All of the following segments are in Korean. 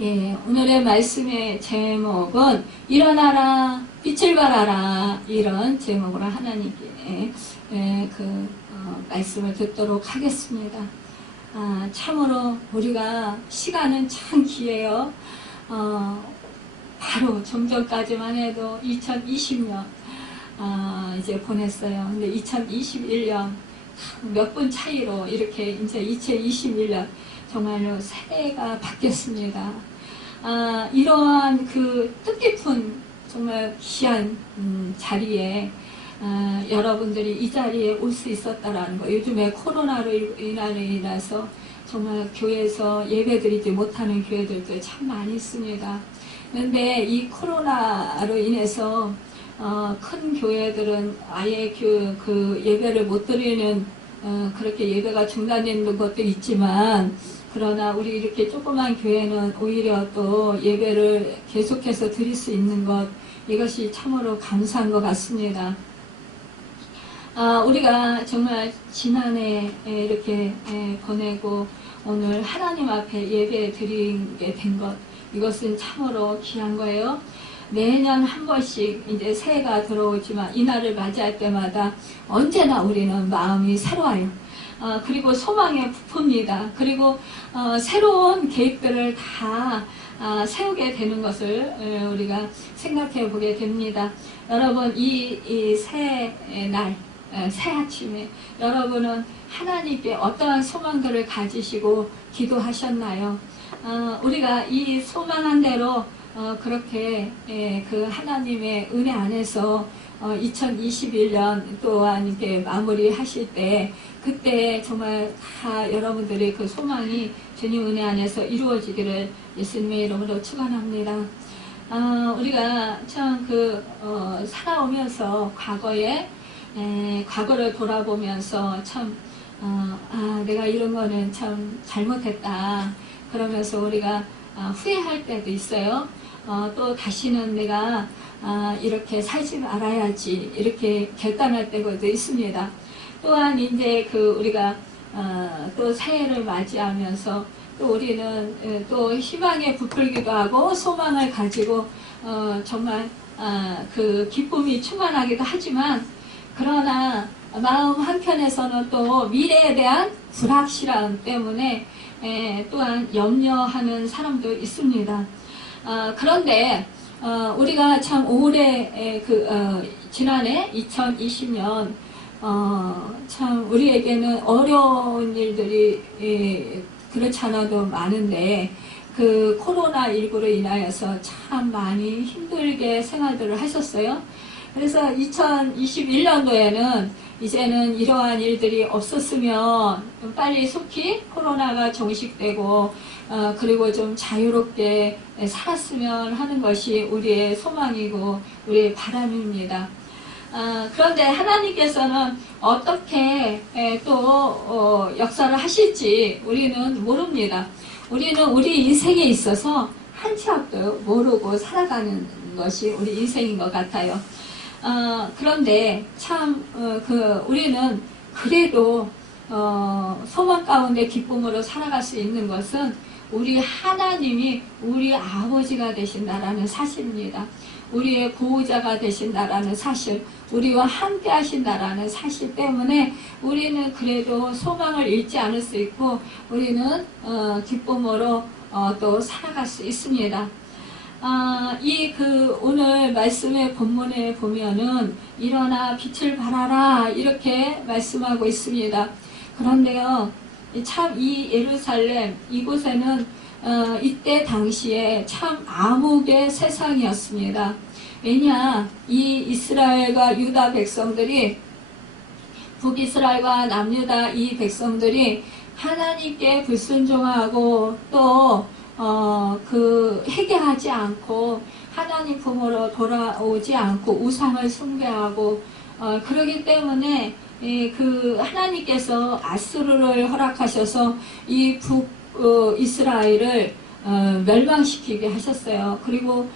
예, 오늘의 말씀의 제목은 일어나라 빛을 발하라, 이런 제목으로 하나님께 말씀을 듣도록 하겠습니다. 참으로 우리가 시간은 참 기해요. 바로 좀 전까지만 해도 2020년 이제 보냈어요. 근데 2021년 몇 분 차이로 이렇게 이제 2021년 정말로 새해가 바뀌었습니다. 이러한 그 뜻깊은 정말 귀한 자리에 여러분들이 이 자리에 올 수 있었다라는 거. 요즘에 코로나로 인해서 정말 교회에서 예배드리지 못하는 교회들도 참 많이 있습니다. 그런데 이 코로나로 인해서 큰 교회들은 아예 그 예배를 못 드리는 그렇게 예배가 중단되는 것도 있지만, 그러나 우리 이렇게 조그만 교회는 오히려 또 예배를 계속해서 드릴 수 있는 것, 이것이 참으로 감사한 것 같습니다. 우리가 정말 지난해 이렇게 보내고 오늘 하나님 앞에 예배 드리게 된 것, 이것은 참으로 귀한 거예요. 매년 한 번씩 이제 새해가 들어오지만 이날을 맞이할 때마다 언제나 우리는 마음이 새로워요. 그리고 소망에 부풉니다. 그리고 새로운 계획들을 다 세우게 되는 것을 우리가 생각해 보게 됩니다. 여러분, 이 새날, 새 아침에 여러분은 하나님께 어떠한 소망들을 가지시고 기도하셨나요? 우리가 이 소망한 대로 그렇게 그 하나님의 은혜 안에서 2021년 또한 이렇게 마무리하실 때, 그때 정말 다 여러분들의 그 소망이 주님 은혜 안에서 이루어지기를 예수님의 이름으로 축원합니다. 우리가 참 살아오면서 과거를 돌아보면서 참 내가 이런 거는 참 잘못했다 그러면서 우리가 후회할 때도 있어요. 또 다시는 내가 이렇게 살지 말아야지 이렇게 결단할 때도 있습니다. 또한 이제 우리가 또 새해를 맞이하면서 또 우리는 또 희망에 부풀기도 하고 소망을 가지고 정말 그 기쁨이 충만하기도 하지만, 그러나 마음 한편에서는 또 미래에 대한 불확실함 때문에 또한 염려하는 사람도 있습니다. 그런데 우리가 참 올해 지난해 2020년 참 우리에게는 어려운 일들이 그렇지 않아도 많은데, 그 코로나19로 인하여서 참 많이 힘들게 생활들을 하셨어요. 그래서 2021년도에는 이제는 이러한 일들이 없었으면 빨리 속히 코로나가 종식되고 그리고 좀 자유롭게 살았으면 하는 것이 우리의 소망이고 우리의 바람입니다. 그런데 하나님께서는 어떻게 또 역사를 하실지 우리는 모릅니다. 우리는 우리 인생에 있어서 한 치 앞도 모르고 살아가는 것이 우리 인생인 것 같아요. 그런데 참 우리는 그래도 소망 가운데 기쁨으로 살아갈 수 있는 것은 우리 하나님이 우리 아버지가 되신다라는 사실입니다. 우리의 보호자가 되신다라는 사실, 우리와 함께 하신다라는 사실 때문에 우리는 그래도 소망을 잃지 않을 수 있고 우리는 기쁨으로 또 살아갈 수 있습니다. 오늘 말씀의 본문에 보면은 일어나 빛을 발하라 이렇게 말씀하고 있습니다. 그런데요, 참 이 예루살렘 이곳에는 이때 당시에 참 암흑의 세상이었습니다. 왜냐, 이 이스라엘과 유다 백성들이, 북이스라엘과 남유다 이 백성들이 하나님께 불순종하고 또 회개하지 않고 하나님 품으로 돌아오지 않고 우상을 숭배하고 그러기 때문에 하나님께서 아수르를 허락하셔서 이 북이스라엘을 멸망시키게 하셨어요. 그리고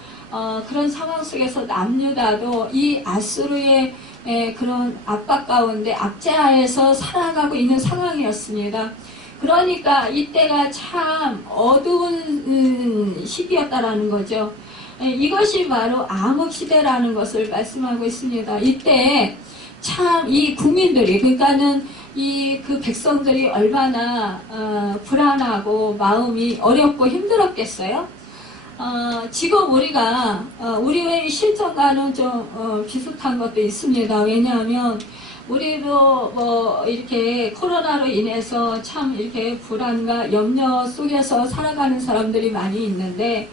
그런 상황 속에서 남유다도 이 아수르의 그런 압박 가운데 압제하에서 살아가고 있는 상황이었습니다. 그러니까 이때가 참 어두운 시기였다라는 거죠. 이것이 바로 암흑시대라는 것을 말씀하고 있습니다. 이때 참 이 국민들이, 그러니까는 그 백성들이 얼마나 불안하고 마음이 어렵고 힘들었겠어요. 지금 우리가 우리의 실정과는 좀 비슷한 것도 있습니다. 왜냐하면 우리도 뭐 이렇게 코로나로 인해서 참 이렇게 불안과 염려 속에서 살아가는 사람들이 많이 있는데,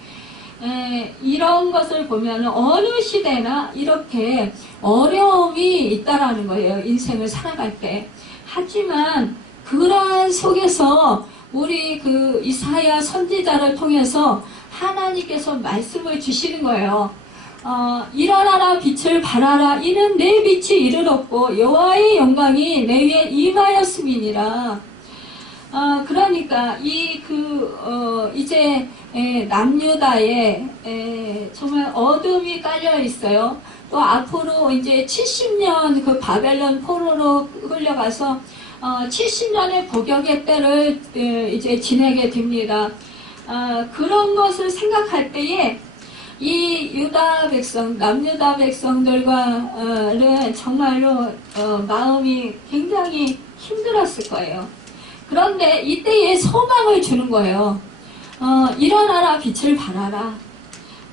이런 것을 보면 어느 시대나 이렇게 어려움이 있다라는 거예요. 인생을 살아갈 때. 하지만 그러한 속에서 우리 그 이사야 선지자를 통해서 하나님께서 말씀을 주시는 거예요. 일어나라 빛을 발하라 이는 내 빛이 이르렀고 여호와의 영광이 내 위에 임하였음이니라. 그러니까 이제 남유다에 정말 어둠이 깔려 있어요. 또 앞으로 이제 70년 그 바벨론 포로로 흘려가서 70년의 복역의 때를 이제 지내게 됩니다. 그런 것을 생각할 때에 이 유다 백성, 남유다 백성들과는 정말로 마음이 굉장히 힘들었을 거예요. 그런데 이때에 소망을 주는 거예요. 일어나라 빛을 발하라.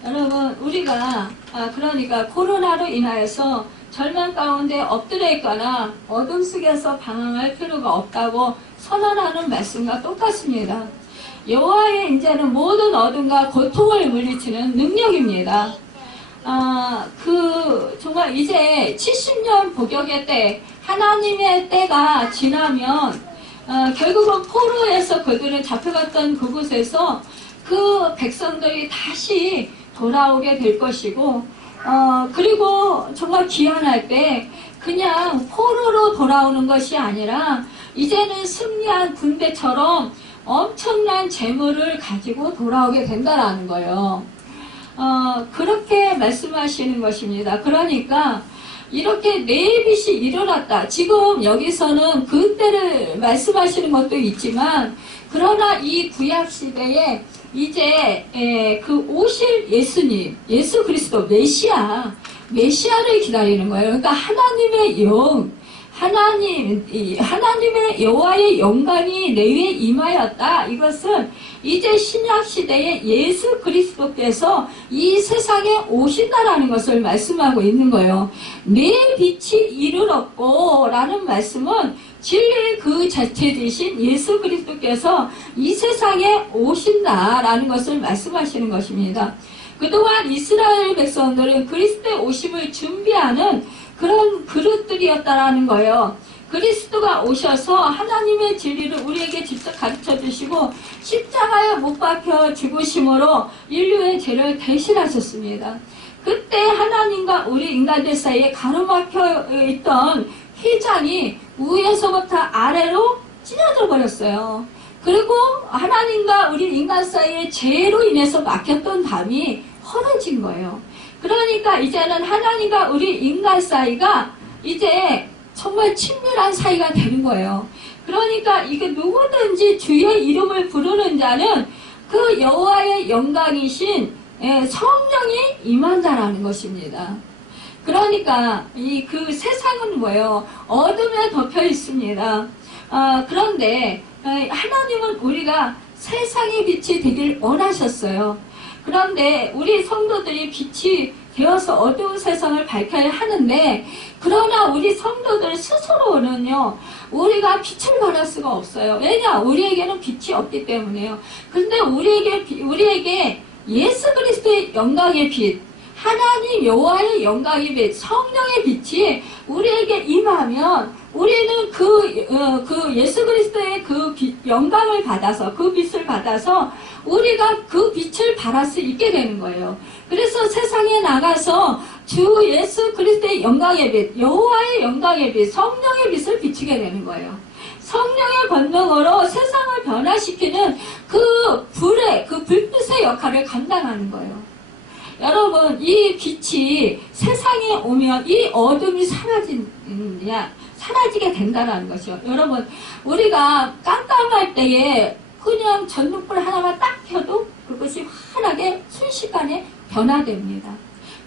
여러분, 우리가 그러니까 코로나로 인하여서 절망 가운데 엎드려 있거나 어둠 속에서 방황할 필요가 없다고 선언하는 말씀과 똑같습니다. 여호와의 인자는 모든 어둠과 고통을 물리치는 능력입니다. 정말 이제 70년 복역의 때, 하나님의 때가 지나면 결국은 포로에서 그들은 잡혀갔던 그곳에서 그 백성들이 다시 돌아오게 될 것이고, 그리고 정말 귀환할 때 그냥 포로로 돌아오는 것이 아니라 이제는 승리한 군대처럼 엄청난 재물을 가지고 돌아오게 된다라는 거예요. 그렇게 말씀하시는 것입니다. 그러니까 이렇게 내 빛이 일어났다. 지금 여기서는 그때를 말씀하시는 것도 있지만, 그러나 이 구약시대에 이제 그 오실 예수님, 예수 그리스도 메시아를 기다리는 거예요. 그러니까 하나님의 영, 하나님의 여호와의 영광이 내 위에 임하였다. 이것은 이제 신약 시대에 예수 그리스도께서 이 세상에 오신다라는 것을 말씀하고 있는 거예요. 내 빛이 이르렀고 라는 말씀은 진리의 그 자체이신 예수 그리스도께서 이 세상에 오신다라는 것을 말씀하시는 것입니다. 그동안 이스라엘 백성들은 그리스도의 오심을 준비하는 그런 그릇들이었다라는 거예요. 그리스도가 오셔서 하나님의 진리를 우리에게 직접 가르쳐 주시고 십자가에 못 박혀 죽으심으로 인류의 죄를 대신하셨습니다. 그때 하나님과 우리 인간들 사이에 가로막혀 있던 휘장이 위에서부터 아래로 찢어져 버렸어요. 그리고 하나님과 우리 인간 사이의 죄로 인해서 막혔던 담이 헐어진 거예요. 그러니까 이제는 하나님과 우리 인간 사이가 이제 정말 친밀한 사이가 되는 거예요. 그러니까 이게 누구든지 주의 이름을 부르는 자는 그 여호와의 영광이신 성령이 임한다라는 것입니다. 그러니까 그 세상은 뭐예요? 어둠에 덮여 있습니다. 그런데 하나님은 우리가 세상의 빛이 되길 원하셨어요. 그런데 우리 성도들이 빛이 되어서 어두운 세상을 밝혀야 하는데, 그러나 우리 성도들 스스로는요, 우리가 빛을 발할 수가 없어요. 왜냐? 우리에게는 빛이 없기 때문에요. 근데 우리에게 예수 그리스도의 영광의 빛, 하나님 여호와의 영광의 빛, 성령의 빛이 우리에게 임하면 우리는 그 예수 그리스도의 그 영광을 받아서, 그 빛을 받아서 우리가 그 빛을 발할 수 있게 되는 거예요. 그래서 세상에 나가서 주 예수 그리스도의 영광의 빛, 여호와의 영광의 빛, 성령의 빛을 비추게 되는 거예요. 성령의 권능으로 세상을 변화시키는 그 불빛의 역할을 감당하는 거예요. 여러분, 이 빛이 세상에 오면 이 어둠이 사라지게 된다는 것이요. 여러분, 우리가 깜깜할 때에 그냥 전등불 하나만 딱 켜도 그것이 환하게 변화됩니다.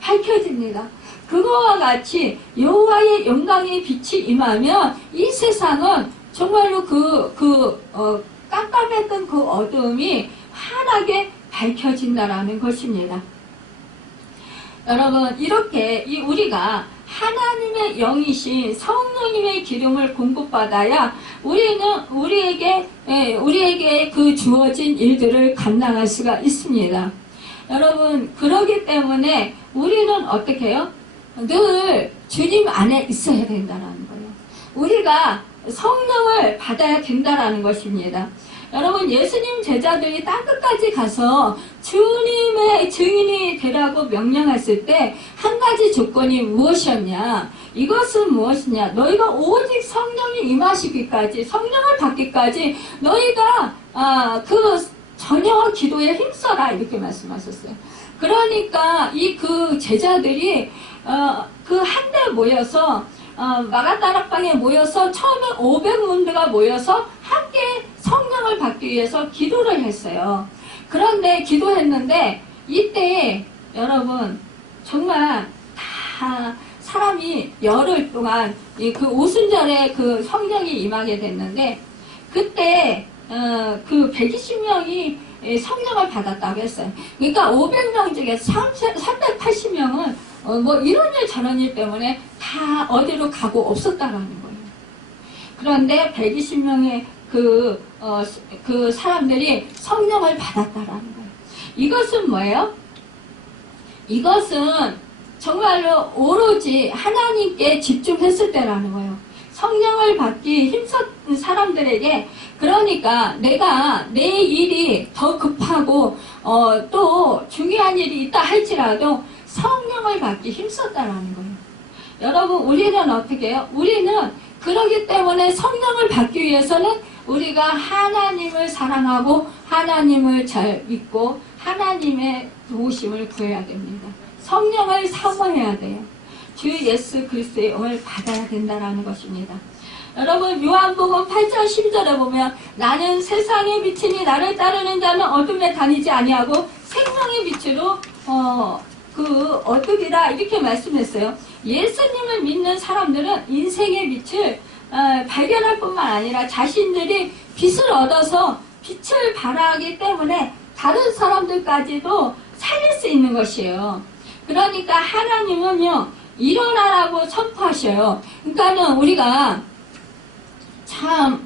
밝혀집니다. 그거와 같이 여호와의 영광의 빛이 임하면 이 세상은 정말로 깜깜했던 그 어둠이 환하게 밝혀진다라는 것입니다. 여러분, 이렇게 우리가 하나님의 영이신 성령님의 기름을 공급받아야 우리에게 그 주어진 일들을 감당할 수가 있습니다. 여러분, 그러기 때문에 우리는 어떻게 해요? 늘 주님 안에 있어야 된다는 거예요. 우리가 성령을 받아야 된다는 것입니다. 여러분, 예수님 제자들이 땅끝까지 가서 주님의 증인이 되라고 명령했을 때 한 가지 조건이 무엇이었냐? 이것은 무엇이냐? 너희가 오직 성령이 임하시기까지, 성령을 받기까지 너희가 전혀 기도에 힘써라, 이렇게 말씀하셨어요. 그러니까 그 제자들이 그 한데 모여서 마가다락방에 모여서 처음에 500문드가 모여서 함께 성령을 받기 위해서 기도를 했어요. 그런데 기도했는데 이때 여러분 정말 다 사람이 열흘 동안 그 오순절에 그 성령이 임하게 됐는데 그때 그 120명이 성령을 받았다고 했어요. 그러니까 500명 중에 380명은 뭐 이런 일 저런 일 때문에 다 어디로 가고 없었다라는 거예요. 그런데 120명의 그 사람들이 성령을 받았다라는 거예요. 이것은 뭐예요? 이것은 정말로 오로지 하나님께 집중했을 때라는 거예요. 성령을 받기 힘썼 사람들에게 그러니까 내가 내 일이 더 급하고 또 중요한 일이 있다 할지라도 성령을 받기 힘썼다라는 거예요. 여러분, 우리는 어떻게 해요? 우리는 그러기 때문에 성령을 받기 위해서는 우리가 하나님을 사랑하고 하나님을 잘 믿고 하나님의 도우심을 구해야 됩니다. 성령을 사모해야 돼요. 주 예수 그리스도의 영을 받아야 된다는 것입니다. 여러분, 요한복음 8장 12절에 보면 나는 세상의 빛이니 나를 따르는 자는 어둠에 다니지 아니하고 생명의 빛으로 얻으리라, 이렇게 말씀했어요. 예수님을 믿는 사람들은 인생의 빛을 발견할 뿐만 아니라 자신들이 빛을 얻어서 빛을 발하기 때문에 다른 사람들까지도 살릴 수 있는 것이에요. 그러니까 하나님은요, 일어나라고 선포하셔요. 그러니까는 우리가 참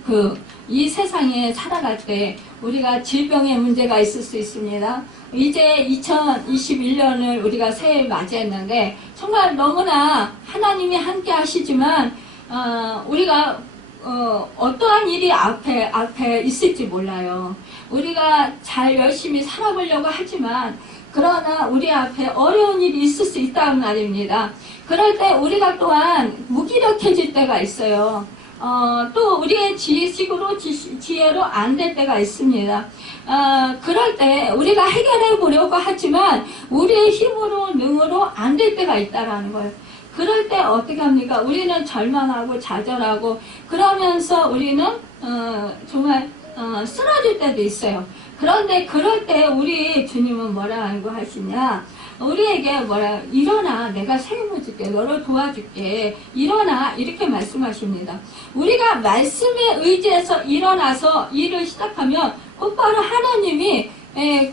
이 세상에 살아갈 때 우리가 질병의 문제가 있을 수 있습니다. 이제 2021년을 우리가 새해 맞이했는데 정말 너무나 하나님이 함께 하시지만 우리가 어떠한 일이 앞에 있을지 몰라요. 우리가 잘 열심히 살아보려고 하지만 그러나 우리 앞에 어려운 일이 있을 수 있다는 말입니다. 그럴 때 우리가 또한 무기력해질 때가 있어요. 또 우리의 지식으로 지혜로 안 될 때가 있습니다. 그럴 때 우리가 해결해 보려고 하지만 우리의 힘으로 능으로 안 될 때가 있다라는 거예요. 그럴 때 어떻게 합니까? 우리는 절망하고 좌절하고 그러면서 우리는 정말 쓰러질 때도 있어요. 그런데 그럴 때 우리 주님은 뭐라고 하시냐? 우리에게 일어나, 내가 세워줄게, 너를 도와줄게, 일어나, 이렇게 말씀하십니다. 우리가 말씀에 의지해서 일어나서 일을 시작하면 곧바로 하나님이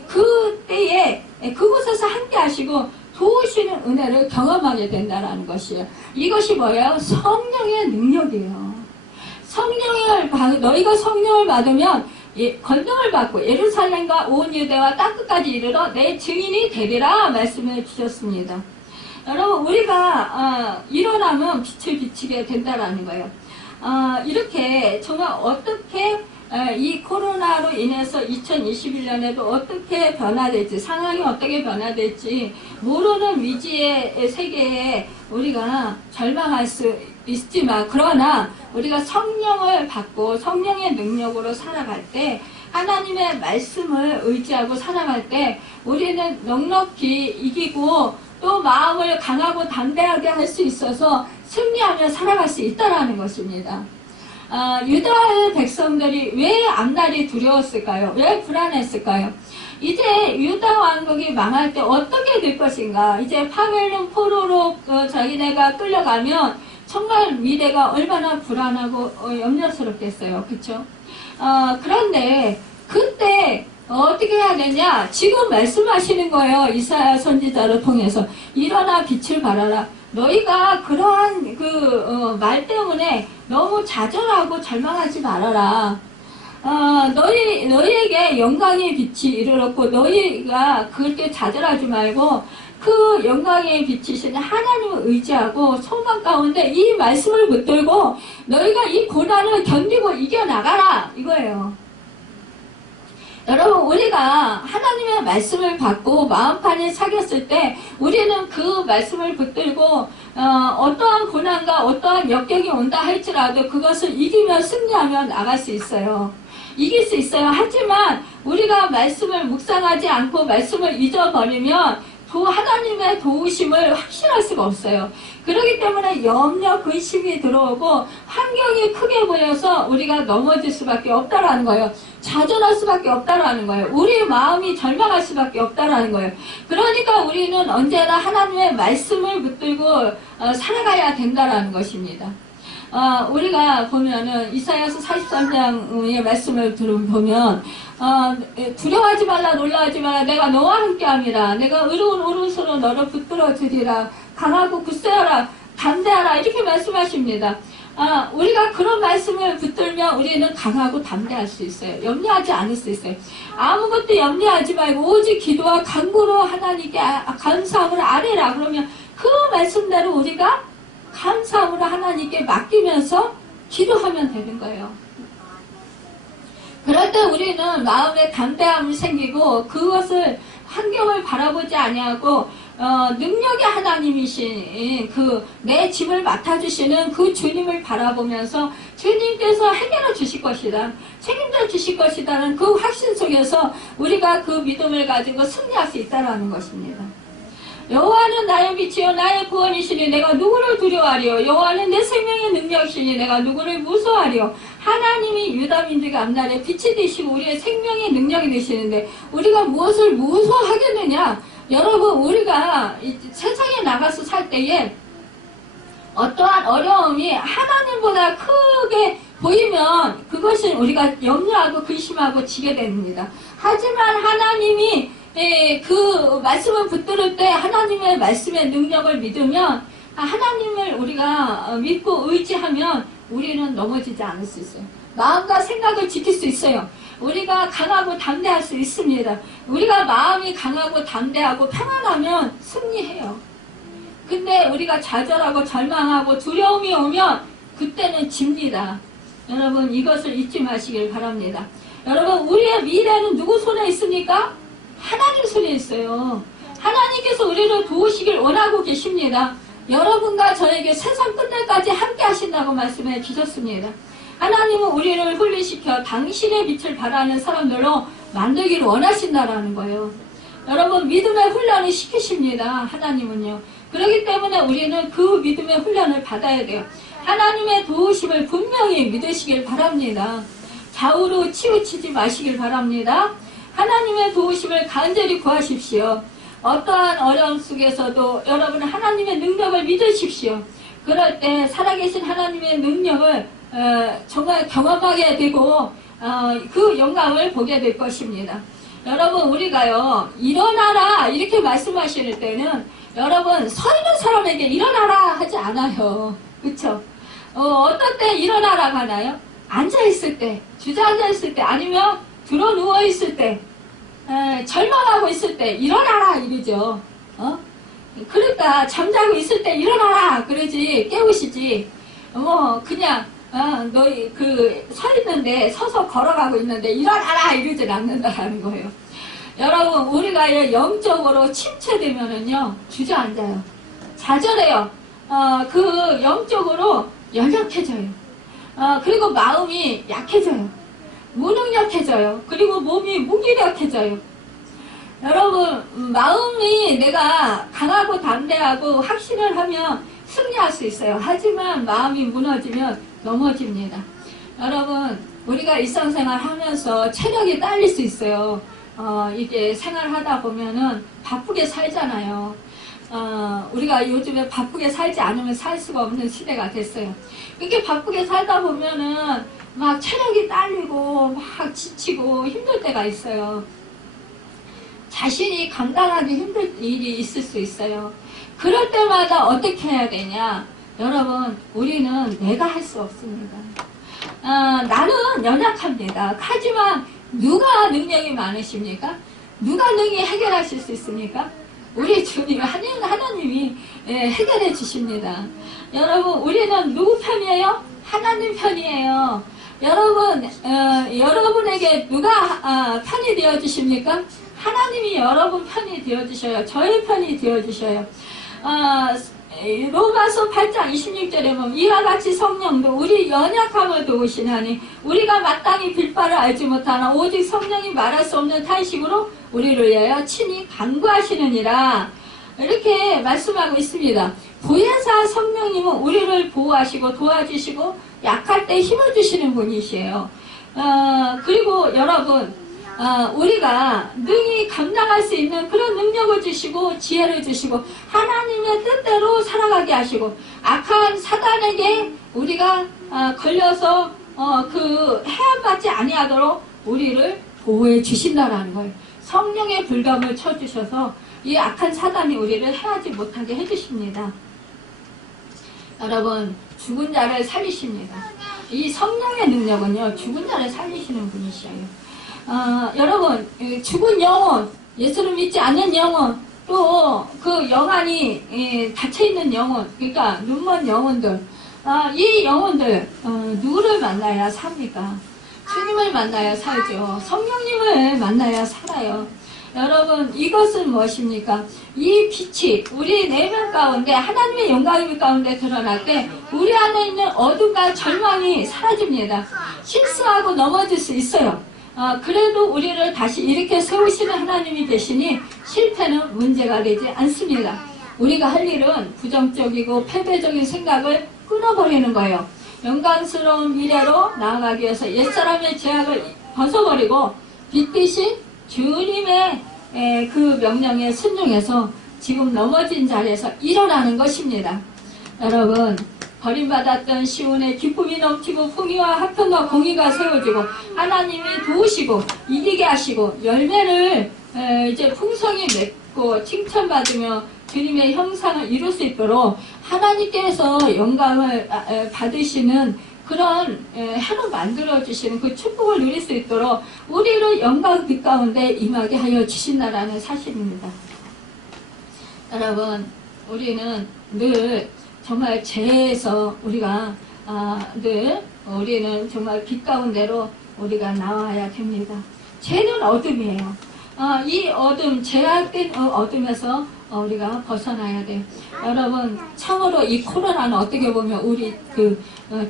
그때에 그곳에서 함께 하시고 도우시는 은혜를 경험하게 된다는 것이에요. 이것이 뭐예요? 성령의 능력이에요. 너희가 성령을 받으면 권능을 받고 예루살렘과 온 유대와 땅끝까지 이르러 내 증인이 되리라 말씀을 주셨습니다. 여러분, 우리가 일어나면 빛을 비치게 된다라는 거예요. 이렇게 정말 어떻게 이 코로나로 인해서 2021년에도 어떻게 변화될지, 상황이 어떻게 변화될지 모르는 위기의 세계에 우리가 절망할 수 있지만, 그러나 우리가 성령을 받고 성령의 능력으로 살아갈 때, 하나님의 말씀을 의지하고 살아갈 때 우리는 넉넉히 이기고 또 마음을 강하고 담대하게 할 수 있어서 승리하며 살아갈 수 있다는 것입니다. 유다의 백성들이 왜 앞날이 두려웠을까요? 왜 불안했을까요? 이제 유다 왕국이 망할 때 어떻게 될 것인가. 이제 바벨론 포로로 자기네가 끌려가면 정말 미래가 얼마나 불안하고 염려스럽겠어요. 그쵸? 그런데 그때 어떻게 해야 되냐? 지금 말씀하시는 거예요. 이사야 선지자를 통해서. 일어나 빛을 발하라. 너희가 그러한 말 때문에 너무 좌절하고 절망하지 말아라. 너희에게 영광의 빛이 이르렀고, 너희가 그렇게 좌절하지 말고, 그 영광의 빛이신 하나님을 의지하고, 소망 가운데 이 말씀을 붙들고, 너희가 이 고난을 견디고 이겨나가라. 이거예요. 여러분, 우리가 하나님의 말씀을 받고 마음판에 사겼을 때 우리는 그 말씀을 붙들고 어떠한 고난과 어떠한 역경이 온다 할지라도 그것을 이기며 승리하며 나갈 수 있어요. 이길 수 있어요. 하지만 우리가 말씀을 묵상하지 않고 말씀을 잊어버리면 하나님의 도우심을 확신할 수가 없어요. 그렇기 때문에 염려, 근심이 들어오고 환경이 크게 보여서 우리가 넘어질 수밖에 없다라는 거예요. 좌절할 수밖에 없다라는 거예요. 우리의 마음이 절망할 수밖에 없다라는 거예요. 그러니까 우리는 언제나 하나님의 말씀을 붙들고 살아가야 된다라는 것입니다. 우리가 보면은 이사야서 43장의 말씀을 보면 두려워하지 말라, 놀라지 말라, 내가 너와 함께함이라, 내가 의로운 오른손으로 너를 붙들어 주리라, 강하고 굳세하라, 담대하라, 이렇게 말씀하십니다. 우리가 그런 말씀을 붙들면 우리는 강하고 담대할 수 있어요. 염려하지 않을 수 있어요. 아무것도 염려하지 말고 오직 기도와 간구로 하나님께 감사함을 아뢰라. 그러면 그 말씀대로 우리가 감사함으로 하나님께 맡기면서 기도하면 되는 거예요. 그럴 때 우리는 마음에 담대함이 생기고 그것을 환경을 바라보지 아니하고 능력의 하나님이신 내 짐을 맡아주시는 그 주님을 바라보면서 주님께서 해결해 주실 것이다, 책임져 주실 것이다는 그 확신 속에서 우리가 그 믿음을 가지고 승리할 수 있다는 것입니다. 여호와는 나의 빛이요 나의 구원이시니 내가 누구를 두려워하리요. 여호와는 내 생명의 능력이시니 내가 누구를 무서워하리요. 하나님이 유다 민족의 앞날에 빛이 되시고 우리의 생명의 능력이 되시는데 우리가 무엇을 무서워하겠느냐. 여러분, 우리가 세상에 나가서 살 때에 어떠한 어려움이 하나님보다 크게 보이면 그것은 우리가 염려하고 근심하고 지게 됩니다. 하지만 하나님이 그 말씀을 붙들을 때 하나님의 말씀의 능력을 믿으면, 하나님을 우리가 믿고 의지하면 우리는 넘어지지 않을 수 있어요. 마음과 생각을 지킬 수 있어요. 우리가 강하고 담대할 수 있습니다. 우리가 마음이 강하고 담대하고 평안하면 승리해요. 근데 우리가 좌절하고 절망하고 두려움이 오면 그때는 집니다. 여러분, 이것을 잊지 마시길 바랍니다. 여러분, 우리의 미래는 누구 손에 있습니까? 하나님 손에 있어요. 하나님께서 우리를 도우시길 원하고 계십니다. 여러분과 저에게 세상 끝날까지 함께 하신다고 말씀해 주셨습니다. 하나님은 우리를 훈련시켜 당신의 빛을 발하는 사람들로 만들기를 원하신다라는 거예요. 여러분, 믿음의 훈련을 시키십니다. 하나님은요. 그렇기 때문에 우리는 그 믿음의 훈련을 받아야 돼요. 하나님의 도우심을 분명히 믿으시길 바랍니다. 좌우로 치우치지 마시길 바랍니다. 하나님의 도우심을 간절히 구하십시오. 어떠한 어려움 속에서도 여러분은 하나님의 능력을 믿으십시오. 그럴 때 살아계신 하나님의 능력을 정말 경험하게 되고 그 영광을 보게 될 것입니다. 여러분, 우리가요, 일어나라 이렇게 말씀하실 때는 여러분, 서 있는 사람에게 일어나라 하지 않아요. 그쵸? 어떤 때 일어나라 하나요? 앉아있을 때, 주저앉아있을 때, 아니면 들어 누워있을 때, 절망하고 있을 때 일어나라 이러죠. 그러니까 잠자고 있을 때 일어나라 그러지, 깨우시지. 그냥 너희 서 있는데, 서서 걸어가고 있는데 일어나라 이러진 않는다라는 거예요. 여러분, 우리가 영적으로 침체되면은요, 주저앉아요. 좌절해요. 영적으로 연약해져요. 그리고 마음이 약해져요. 무능력해져요. 그리고 몸이 무기력해져요. 여러분, 마음이 내가 강하고 담대하고 확신을 하면 승리할 수 있어요. 하지만 마음이 무너지면 넘어집니다. 여러분, 우리가 일상생활 하면서 체력이 딸릴 수 있어요. 이게 생활하다 보면은 바쁘게 살잖아요. 우리가 요즘에 바쁘게 살지 않으면 살 수가 없는 시대가 됐어요. 이렇게 바쁘게 살다 보면은 막 체력이 딸리고 막 지치고 힘들 때가 있어요. 자신이 감당하기 힘든 일이 있을 수 있어요. 그럴 때마다 어떻게 해야 되냐? 여러분, 우리는 내가 할 수 없습니다. 나는 연약합니다. 하지만 누가 능력이 많으십니까? 누가 능히 해결하실 수 있습니까? 우리 주님, 하나님이 해결해 주십니다. 여러분, 우리는 누구 편이에요? 하나님 편이에요. 여러분, 여러분에게 누가 편이 되어 주십니까? 하나님이 여러분 편이 되어 주셔요. 저의 편이 되어 주셔요. 로마서 8장 26절에 보면 이와 같이 성령도 우리 연약함을 도우시나니 우리가 마땅히 빌 바를 알지 못하나 오직 성령이 말할 수 없는 탄식으로 우리를 위하여 친히 간구하시느니라. 이렇게 말씀하고 있습니다. 보혜사 성령님은 우리를 보호하시고 도와주시고 약할 때 힘을 주시는 분이시에요. 그리고 여러분, 우리가 능히 감당할 수 있는 그런 능력을 주시고 지혜를 주시고 하나님의 뜻대로 살아가게 하시고 악한 사단에게 우리가 걸려서 그 해함받지 아니하도록 우리를 보호해 주신다라는 거예요. 성령의 불감을 쳐주셔서 이 악한 사단이 우리를 해하지 못하게 해주십니다. 여러분, 죽은 자를 살리십니다. 이 성령의 능력은요, 죽은 자를 살리시는 분이시에요. 여러분, 죽은 영혼, 예수를 믿지 않는 영혼, 또 그 영안이 닫혀있는 영혼, 그러니까 눈먼 영혼들, 이 영혼들 누구를 만나야 삽니까? 주님을 만나야 살죠. 성령님을 만나야 살아요. 여러분, 이것은 무엇입니까? 이 빛이 우리 내면 가운데 하나님의 영광의 가운데 드러날 때 우리 안에 있는 어둠과 절망이 사라집니다. 실수하고 넘어질 수 있어요. 그래도 우리를 다시 이렇게 세우시는 하나님이 계시니 실패는 문제가 되지 않습니다. 우리가 할 일은 부정적이고 패배적인 생각을 끊어버리는 거예요. 영광스러운 미래로 나아가기 위해서 옛사람의 죄악을 벗어버리고 빛이신 주님의 그 명령에 순종해서 지금 넘어진 자리에서 일어나는 것입니다. 여러분, 버림받았던 시온의 기쁨이 넘치고 풍요와 화평과 공의가 세워지고 하나님이 도우시고 이기게 하시고 열매를 이제 풍성히 맺고 칭찬받으며 주님의 형상을 이룰 수 있도록 하나님께서 영광을 받으시는 그런 해로 만들어주시는 그 축복을 누릴 수 있도록 우리를 영광 빛 가운데 임하게 하여 주신다라는 사실입니다. 여러분, 우리는 늘 정말 죄에서 우리가 늘 우리는 정말 빛 가운데로 우리가 나와야 됩니다. 죄는 어둠이에요. 이 어둠, 죄악된 어둠에서 우리가 벗어나야 돼요. 여러분, 참으로 이 코로나는 어떻게 보면 우리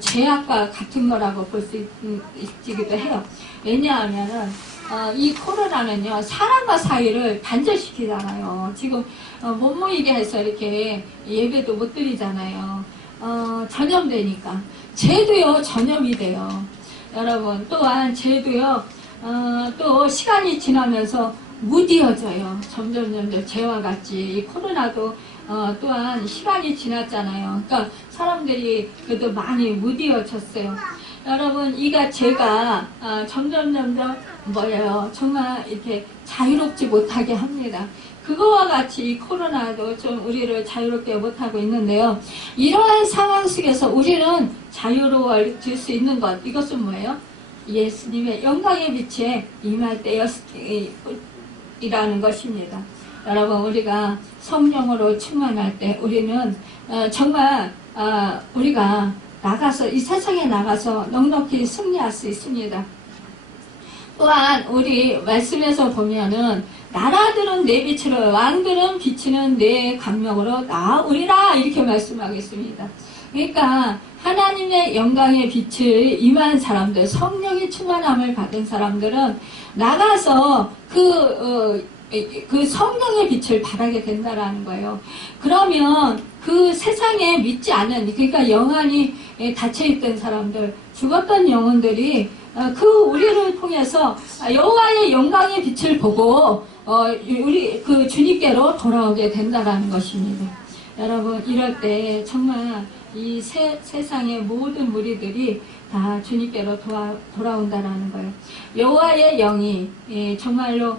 죄악과 같은 거라고 볼 수 있기도 해요. 왜냐하면은 이 코로나는요, 사람과 사이를 단절시키잖아요. 지금 못 모이게 해서 이렇게 예배도 못 드리잖아요. 전염되니까. 죄도요, 전염이 돼요. 여러분, 또한 죄도요, 또 시간이 지나면서 무디어져요. 점점 죄와 같이. 이 코로나도 또한 시간이 지났잖아요. 그러니까 사람들이 그래도 많이 무디어졌어요. 여러분, 죄가 점점 뭐예요? 정말 이렇게 자유롭지 못하게 합니다. 그거와 같이 이 코로나도 좀 우리를 자유롭게 못하고 있는데요. 이러한 상황 속에서 우리는 자유로워질 수 있는 것, 이것은 뭐예요? 예수님의 영광의 빛에 임할 때이라는 것입니다. 여러분, 우리가 성령으로 충만할 때 우리는 정말 우리가 이 세상에 나가서 넉넉히 승리할 수 있습니다. 또한 우리 말씀에서 보면은 나라들은 내 빛으로 왕들은 비치는 내 광명으로 나아오리라 이렇게 말씀하겠습니다. 그러니까 하나님의 영광의 빛을 임한 사람들, 성령의 충만함을 받은 사람들은 나가서 그 성령의 빛을 발하게 된다라는 거예요. 그러면 그 세상에 믿지 않은, 그러니까 영안이 닫혀있던 사람들, 죽었던 영혼들이 그 우리를 통해서 여호와의 영광의 빛을 보고 우리 그 주님께로 돌아오게 된다라는 것입니다. 여러분, 이럴 때 정말 이 세상의 모든 무리들이 다 주님께로 돌아온다라는 거예요. 여호와의 영이 정말로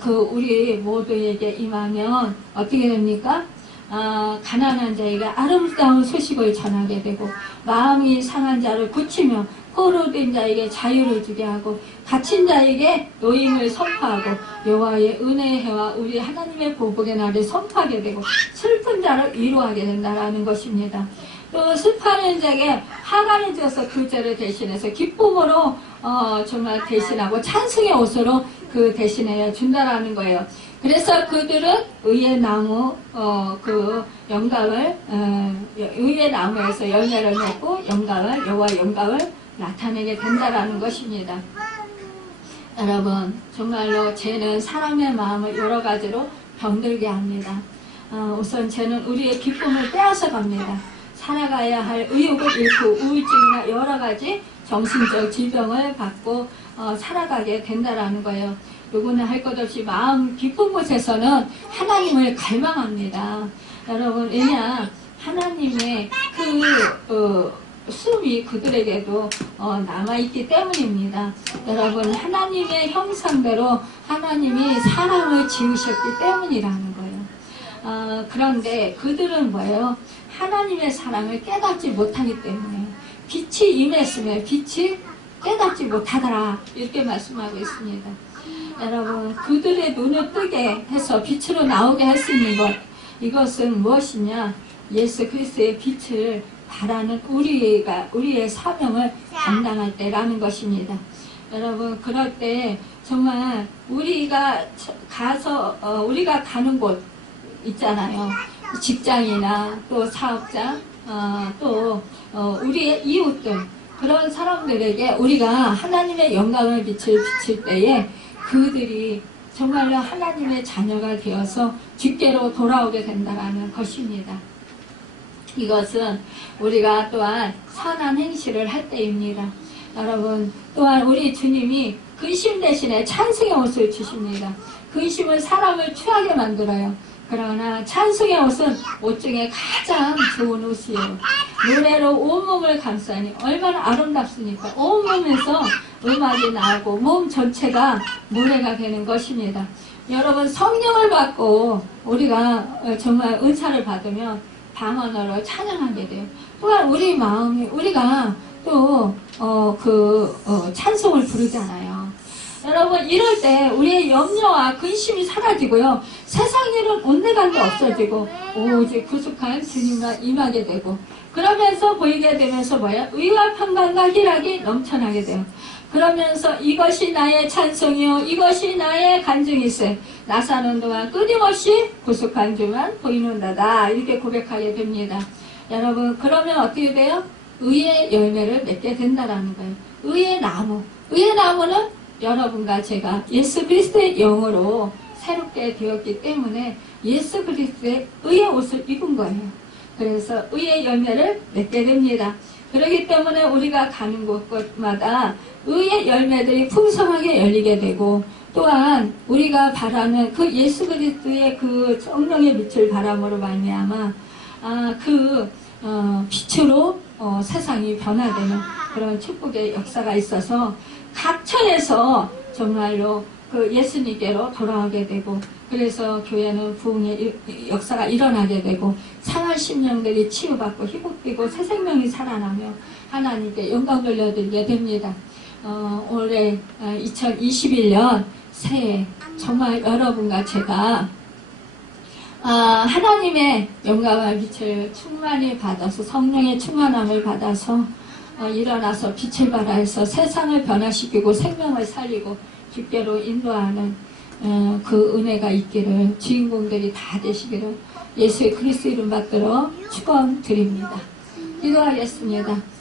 그 우리 모두에게 임하면 어떻게 됩니까? 가난한 자에게 아름다운 소식을 전하게 되고, 마음이 상한 자를 고치며 포로된 자에게 자유를 주게 하고, 갇힌 자에게 노임을 선포하고, 여호와의 은혜의 해와 우리 하나님의 보복의 날을 선포하게 되고, 슬픈 자를 위로하게 된다라는 것입니다. 또 슬퍼하는 자에게 화관을 지어서 그 죄를 대신해서 기쁨으로 정말 대신하고 찬송의 옷으로 그 대신해 준다라는 거예요. 그래서 그들은 의의 나무 그 영광을 의의 나무에서 열매를 맺고 영광을 여호와의 영광을 나타내게 된다라는 것입니다. 여러분, 정말로 죄는 사람의 마음을 여러 가지로 병들게 합니다. 우선 죄는 우리의 기쁨을 빼앗아 갑니다. 살아가야 할 의욕을 잃고 우울증이나 여러 가지 정신적 질병을 받고 살아가게 된다라는 거예요. 누구나 할 것 없이 마음 깊은 곳에서는 하나님을 갈망합니다. 여러분, 왜냐 하나님의 그 숨이 그들에게도 남아있기 때문입니다. 여러분, 하나님의 형상대로 하나님이 사람을 지으셨기 때문이라는 거예요. 그런데 그들은 뭐예요? 하나님의 사랑을 깨닫지 못하기 때문에 빛이 임했으며 빛이 깨닫지 못하더라, 이렇게 말씀하고 있습니다. 여러분, 그들의 눈을 뜨게 해서 빛으로 나오게 할 수 있는 것, 이것은 무엇이냐? 예수 그리스도의 빛을 바라는 우리의 사명을 감당할 때라는 것입니다. 여러분, 그럴 때 정말 우리가 가는 곳 있잖아요. 직장이나 또 사업자, 또 우리의 이웃들, 그런 사람들에게 우리가 하나님의 영광을 비칠 때에 그들이 정말로 하나님의 자녀가 되어서 주께로 돌아오게 된다는 것입니다. 이것은 우리가 또한 선한 행실을 할 때입니다. 여러분, 또한 우리 주님이 근심 대신에 찬송의 옷을 주십니다. 근심은 사람을 취하게 만들어요. 그러나 찬송의 옷은 옷 중에 가장 좋은 옷이에요. 노래로 온몸을 감싸니 얼마나 아름답습니까? 온몸에서 음악이 나오고 몸 전체가 노래가 되는 것입니다. 여러분, 성령을 받고 우리가 정말 은사를 받으면 방언으로 찬양하게 돼요. 또한 우리 마음이, 우리가 또 찬송을 부르잖아요. 여러분, 이럴 때 우리의 염려와 근심이 사라지고요, 세상 일은 온데간데 없어지고 오직 구속한 주님과 임하게 되고, 그러면서 보이게 되면서 뭐야? 의와 평강과 희락이 넘쳐나게 돼요. 그러면서 이것이 나의 찬송이요, 이것이 나의 간증이세, 나 사는 동안 끊임없이 구속한 주만 보이는다다, 이렇게 고백하게 됩니다. 여러분, 그러면 어떻게 돼요? 의의 열매를 맺게 된다라는 거예요. 의의 나무는 여러분과 제가 예수 그리스도의 영으로 새롭게 되었기 때문에 예수 그리스도의 의의 옷을 입은 거예요. 그래서 의의 열매를 맺게 됩니다. 그렇기 때문에 우리가 가는 곳마다 의의 열매들이 풍성하게 열리게 되고, 또한 우리가 바라는 그 예수 그리스도의 그 성령의 빛을 바람으로 말미암아 빛으로 세상이 변화되는 그런 축복의 역사가 있어서 각처에서 정말로 그 예수님께로 돌아오게 되고, 그래서 교회는 부흥의 역사가 일어나게 되고, 상한 심령들이 치유받고 회복되고 새 생명이 살아나며 하나님께 영광 돌려드리게 됩니다. 올해 2021년 새해 정말 여러분과 제가 하나님의 영광의 빛을 충만히 받아서, 성령의 충만함을 받아서 일어나서 빛을 발하여서 세상을 변화시키고 생명을 살리고 주께로 인도하는 그 은혜가 있기를, 주인공들이 다 되시기를 예수의 그리스도 이름 받들어 축원드립니다. 기도하겠습니다.